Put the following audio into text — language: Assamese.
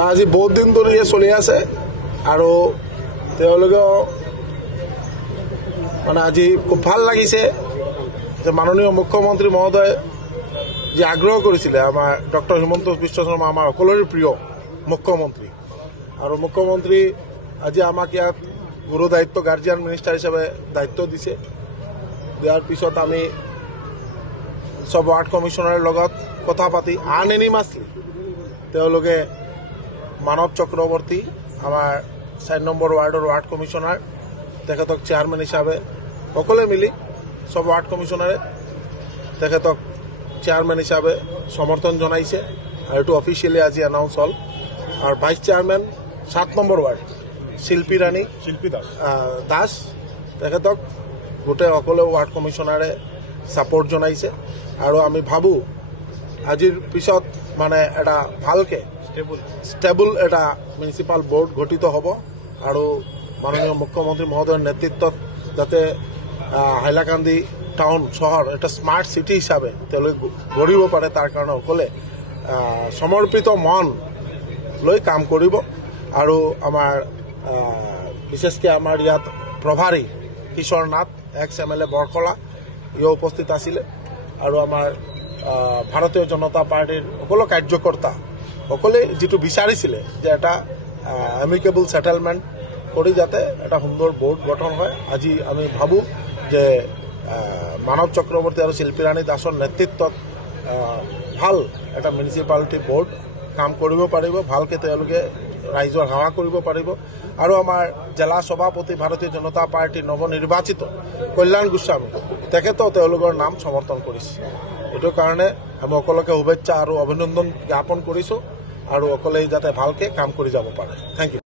আজি বহুত দিন ধৰি চলি আছে আৰু তেওঁলোকে মানে আজি খুব ভাল লাগিছে যে মাননীয় মুখ্যমন্ত্ৰী মহোদয় যে আগ্ৰহ কৰিছিলে আমাৰ ডক্টৰ হিমন্ত বিশ্ব শৰ্মা আমাৰ সকলোৰে প্ৰিয় মুখ্যমন্ত্ৰী আৰু মুখ্যমন্ত্ৰী আজি আমাক ইয়াত গুৰু দায়িত্ব গাৰ্জিয়ান মিনিষ্টাৰ হিচাপে দায়িত্ব দিছে দিয়াৰ পিছত আমি সব ৱাৰ্ড কমিশনাৰৰ লগত কথা পাতি আনএনিমাছলি তেওঁলোকে মানৱ চক্ৰৱৰ্তী আমাৰ 4 নম্বৰ ৱাৰ্ডৰ ৱাৰ্ড কমিশনাৰ তেখেতক চেয়াৰমেন হিচাপে সকলোৱে মিলি সব ৱাৰ্ড কমিশনাৰে তেখেতক চেয়াৰমেন হিচাপে সমৰ্থন জনাইছে আৰু এইটো অফিচিয়েলি আজি এনাউন্স হ'ল আৰু ভাইচ চেয়াৰমেন 7 নম্বৰ ৱাৰ্ড শিল্পী দাস তেখেতক গোটেই সকলো ৱাৰ্ড কমিশনাৰে সাপোৰ্ট জনাইছে আৰু আমি ভাবো আজিৰ পিছত মানে এটা ভালকে ষ্টেবল এটা মিউনিচিপাল বোৰ্ড গঠিত হ'ব আৰু মাননীয় মুখ্যমন্ত্ৰী মহোদয়ৰ নেতৃত্বত যাতে হাইলাকান্দি টাউন চহৰ এটা স্মাৰ্ট সিটি হিচাপে তেওঁলোকে গঢ়িব পাৰে তাৰ কাৰণে সকলে সমৰ্পিত মন লৈ কাম কৰিব আৰু আমাৰ বিশেষকৈ আমাৰ ইয়াত প্ৰভাৰী কিশোৰ নাথ এক্স MLA বৰকলা ইও উপস্থিত আছিলে আৰু আমাৰ ভাৰতীয় জনতা পাৰ্টিৰ সকলো কাৰ্যকৰ্তা সকলে যেটো বিচাৰিছিলে যে এটা এমিকেবল সেটেলমেন্ট কৰি যাতে এটা সুন্দৰ বোৰ্ড গঠন হয় আজি আমি ভাবো যে মানৱ চক্ৰৱৰ্তী আৰু শিল্পী ৰাণী দাসৰ নেতৃত্বত ভাল এটা মিউনিচিপালিটি বোৰ্ড কাম কৰিব পাৰিব ভালকে তেওঁলোকে ৰাইজৰ সেৱা কৰিব পাৰিব আৰু আমাৰ জিলা সভাপতি ভাৰতীয় জনতা পাৰ্টি নৱনিৰ্বাচিত কল্যাণ গোস্বামী তেখেতেও তেওঁলোকৰ নাম সমৰ্থন কৰিছে এইটো কাৰণে আমি সকলোকে শুভেচ্ছা আৰু অভিনন্দন জ্ঞাপন কৰিছো আৰু সকলোৱে যাতে ভালকে কাম কৰি যাব পাৰে থ্যাংক ইউ